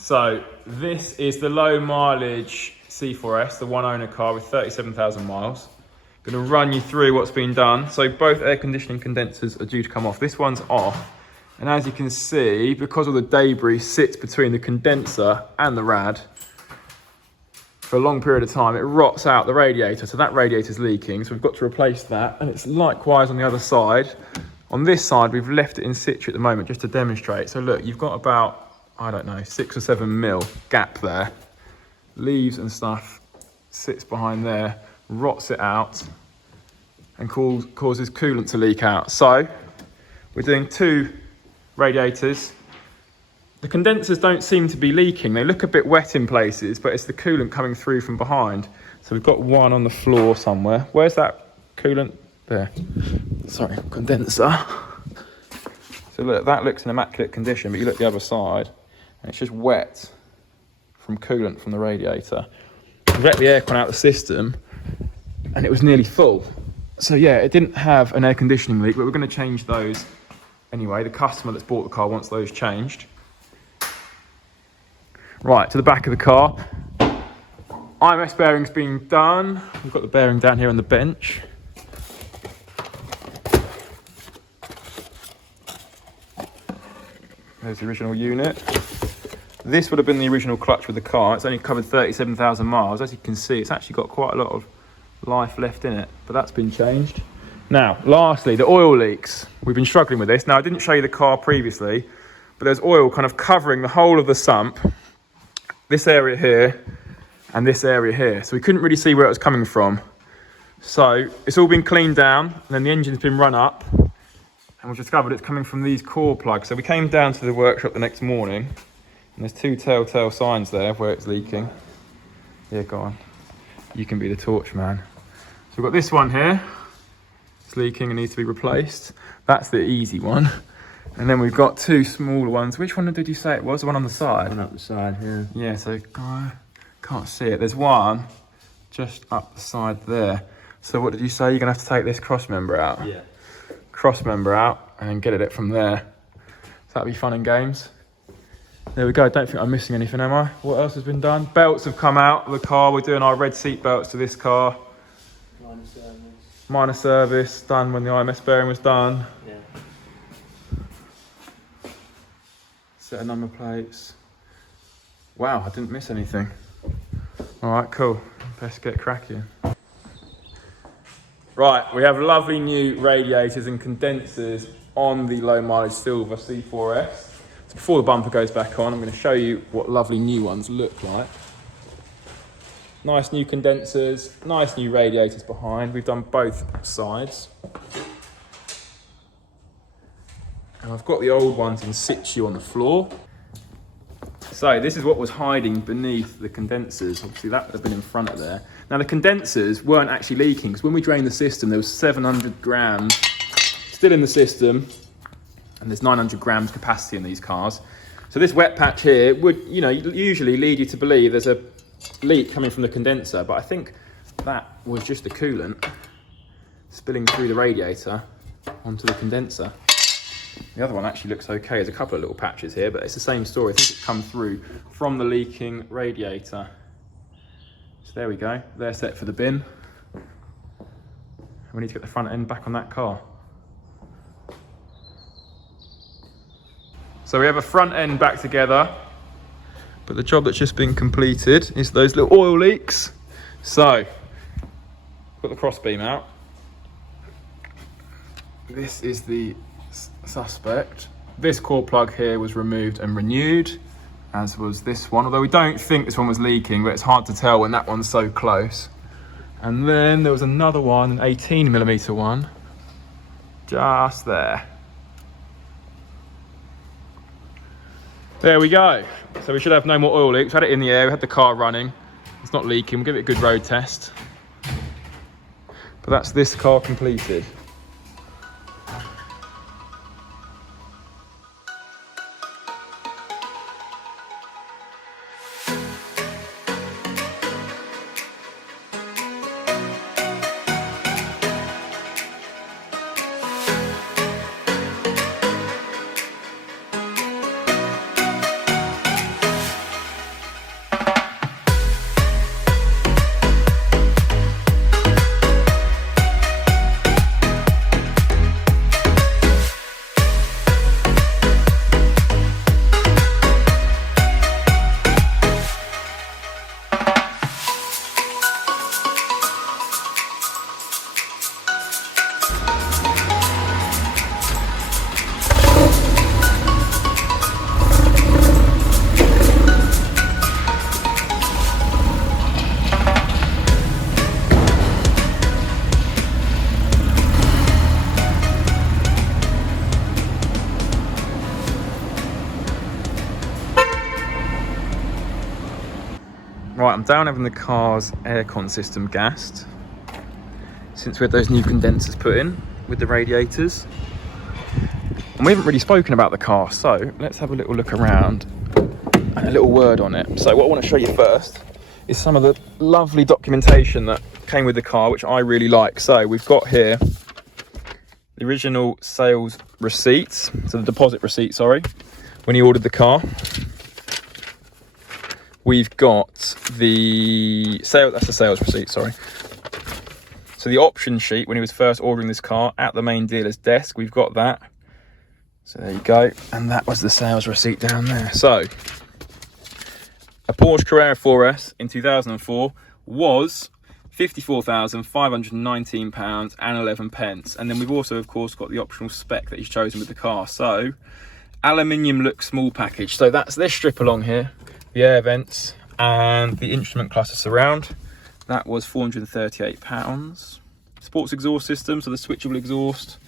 So this is the low mileage C4S, the one owner car with 37,000 miles. Going to run you through what's been done. So both air conditioning condensers are due to come off. This one's off. And as you can see, because all the debris sits between the condenser and the rad, for a long period of time, it rots out the radiator. So that radiator's leaking. So we've got to replace that. And it's likewise on the other side. On this side, we've left it in situ at the moment just to demonstrate. So look, you've got about, I don't know, 6 or 7 mil gap there. Leaves and stuff sits behind there, rots it out, and causes coolant to leak out. So we're doing 2 radiators. The condensers don't seem to be leaking. They look a bit wet in places, but it's the coolant coming through from behind. So we've got one on the floor somewhere. Where's that coolant? There. Sorry, condenser. So look, that looks in immaculate condition, but you look the other side, and it's just wet from coolant from the radiator. We let the aircon out of the system, and it was nearly full. So yeah, it didn't have an air conditioning leak, but we're going to change those anyway. The customer that's bought the car wants those changed. Right, to the back of the car. IMS bearing's being done. We've got the bearing down here on the bench. There's the original unit. This would have been the original clutch with the car. It's only covered 37,000 miles. As you can see, it's actually got quite a lot of life left in it, but that's been changed. Now, lastly, the oil leaks. We've been struggling with this. Now, I didn't show you the car previously, but there's oil kind of covering the whole of the sump, this area here, and this area here. So we couldn't really see where it was coming from. So it's all been cleaned down, and then the engine's been run up, and we've discovered it's coming from these core plugs. So we came down to the workshop the next morning, and there's 2 telltale signs there where it's leaking. Yeah, go on. You can be the torch man. So we've got this one here. It's leaking and needs to be replaced. That's the easy one. And then we've got 2 smaller ones. Which one did you say it was? The one on the side? One up the side, yeah. Yeah, so can't see it. There's one just up the side there. So what did you say? You're going to have to take this cross member out? Yeah. Cross member out and then get it from there. So that'll be fun and games. There we go. Don't think I'm missing anything, am I? What else has been done? Belts have come out of the car. We're doing our red seat belts to this car. Minor service done when the IMS bearing was done. Yeah. Set of number plates. Wow, I didn't miss anything. All right, cool. Best get cracking. Right, we have lovely new radiators and condensers on the low mileage silver C4S. So before the bumper goes back on, I'm going to show you what lovely new ones look like. Nice new condensers, nice new radiators behind. We've done both sides. And I've got the old ones in situ on the floor. So this is what was hiding beneath the condensers. Obviously that would have been in front of there. Now the condensers weren't actually leaking because when we drained the system there was 700 grams still in the system, and there's 900 grams capacity in these cars. So this wet patch here would, you know, usually lead you to believe there's a leak coming from the condenser, but I think that was just the coolant spilling through the radiator onto the condenser. The other one actually looks okay. There's a couple of little patches here, but it's the same story. I think it's come through from the leaking radiator. So there we go. They're set for the bin. We need to get the front end back on that car. So we have a front end back together, but the job that's just been completed is those little oil leaks. So, got the crossbeam out. This is the suspect. This core plug here was removed and renewed, as was this one, although we don't think this one was leaking, but it's hard to tell when that one's so close. And then there was another one, an 18mm one, just there. There we go. So we should have no more oil leaks. We had it in the air, we had the car running. It's not leaking, we'll give it a good road test. But that's this car completed. I'm down having the car's aircon system gassed since we had those new condensers put in with the radiators. And we haven't really spoken about the car, so let's have a little look around and a little word on it. So what I want to show you first is some of the lovely documentation that came with the car, which I really like. So we've got here the original sales receipts, so the deposit receipt, sorry, when he ordered the car. We've got the sale, that's the sales receipt, sorry. So the option sheet when he was first ordering this car at the main dealer's desk, we've got that. So there you go, and that was the sales receipt down there. So a Porsche Carrera 4S in 2004 was £54,519 and 11 pence. And then we've also, of course, got the optional spec that he's chosen with the car. So aluminium look small package. So that's this strip along here, the air vents and the instrument cluster surround. That was £438. Sports exhaust system, so the switchable exhaust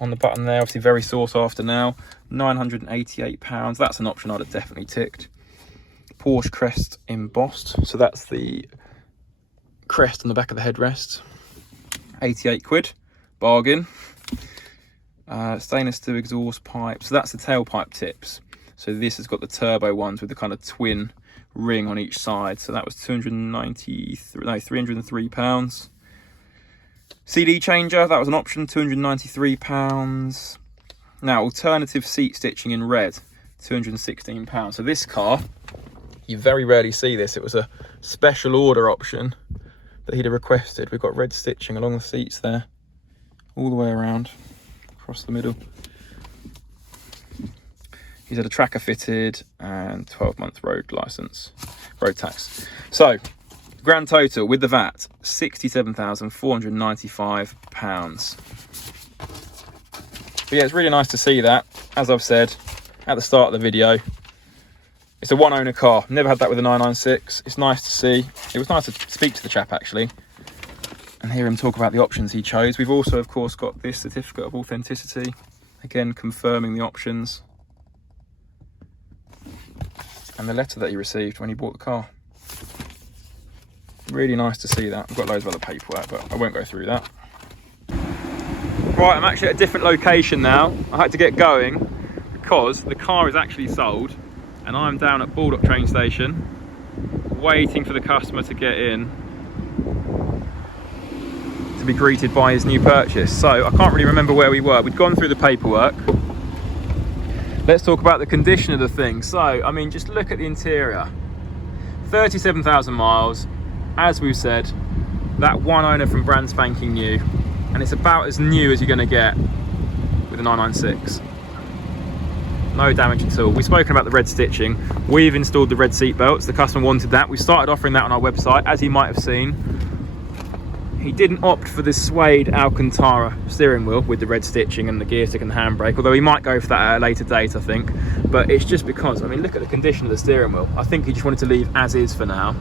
on the button there, obviously very sought after now. £988. That's an option I'd have definitely ticked. Porsche crest embossed, so that's the crest on the back of the headrest. 88 quid, bargain. Stainless steel exhaust pipe, so that's the tailpipe tips. So this has got the turbo ones with the kind of twin ring on each side. So that was £303. CD changer, that was an option, £293. Now alternative seat stitching in red, £216. So this car, you very rarely see this. It was a special order option that he'd have requested. We've got red stitching along the seats there, all the way around, across the middle. He's had a tracker fitted and 12-month road license, road tax. So, grand total with the VAT, £67,495. But yeah, it's really nice to see that. As I've said at the start of the video, it's a one-owner car. Never had that with a 996. It's nice to see. It was nice to speak to the chap, actually, and hear him talk about the options he chose. We've also, of course, got this certificate of authenticity, again, confirming the options, and the letter that he received when he bought the car. Really nice to see that. I've got loads of other paperwork, but I won't go through that. Right, I'm actually at a different location now. I had to get going because the car is actually sold, and I'm down at Baldock train station waiting for the customer to get in to be greeted by his new purchase. So I can't really remember where we were. We'd gone through the paperwork. Let's talk about the condition of the thing. So, I mean, just look at the interior. 37,000 miles, as we've said, that one owner from brand spanking new, and it's about as new as you're gonna get with a 996. No damage at all. We've spoken about the red stitching. We've installed the red seat belts. The customer wanted that. We started offering that on our website, as he might have seen. He didn't opt for this suede Alcantara steering wheel with the red stitching and the gear stick and the handbrake, although he might go for that at a later date, I think. But it's just because, I mean, look at the condition of the steering wheel. I think he just wanted to leave as is for now.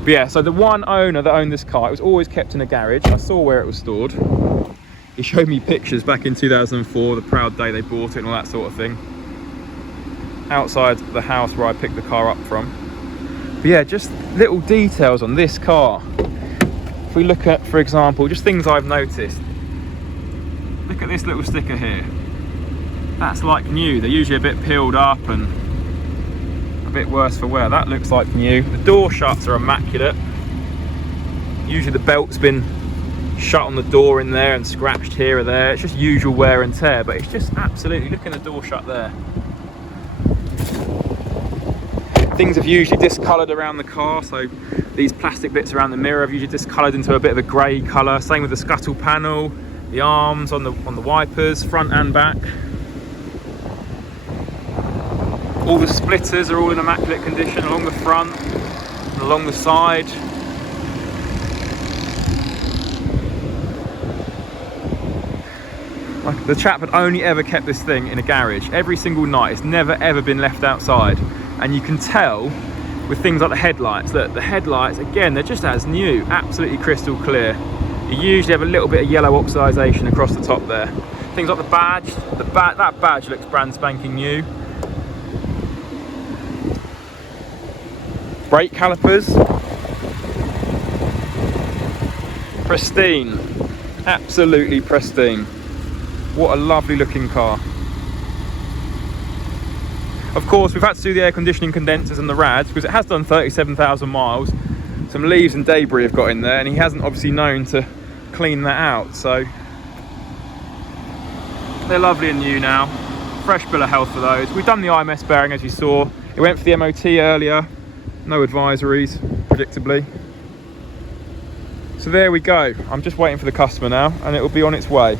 But yeah, so the one owner that owned this car, it was always kept in a garage. I saw where it was stored. He showed me pictures back in 2004, the proud day they bought it and all that sort of thing. Outside the house where I picked the car up from. But yeah, just little details on this car. If we look at, for example, just things I've noticed. Look at this little sticker here. That's like new. They're usually a bit peeled up and a bit worse for wear. That looks like new. The door shuts are immaculate. Usually the belt's been shut on the door in there and scratched here or there. It's just usual wear and tear, but it's just absolutely, look at the door shut there. Things have usually discoloured around the car, so these plastic bits around the mirror have usually discoloured into a bit of a grey colour. Same with the scuttle panel, the arms on the wipers, front and back. All the splitters are all in immaculate condition along the front and along the side. Like, the chap had only ever kept this thing in a garage every single night. It's never ever been left outside. And you can tell with things like the headlights, that the headlights, again, they're just as new, absolutely crystal clear. You usually have a little bit of yellow oxidation across the top there. Things like the badge, that badge looks brand spanking new. Brake calipers, pristine, absolutely pristine. What a lovely looking car. Of course, we've had to do the air conditioning condensers and the rads because it has done 37,000 miles. Some leaves and debris have got in there, and he hasn't obviously known to clean that out. So they're lovely and new now. Fresh bill of health for those. We've done the IMS bearing, as you saw. It went for the MOT earlier. No advisories, predictably. So there we go. I'm just waiting for the customer now, and it will be on its way.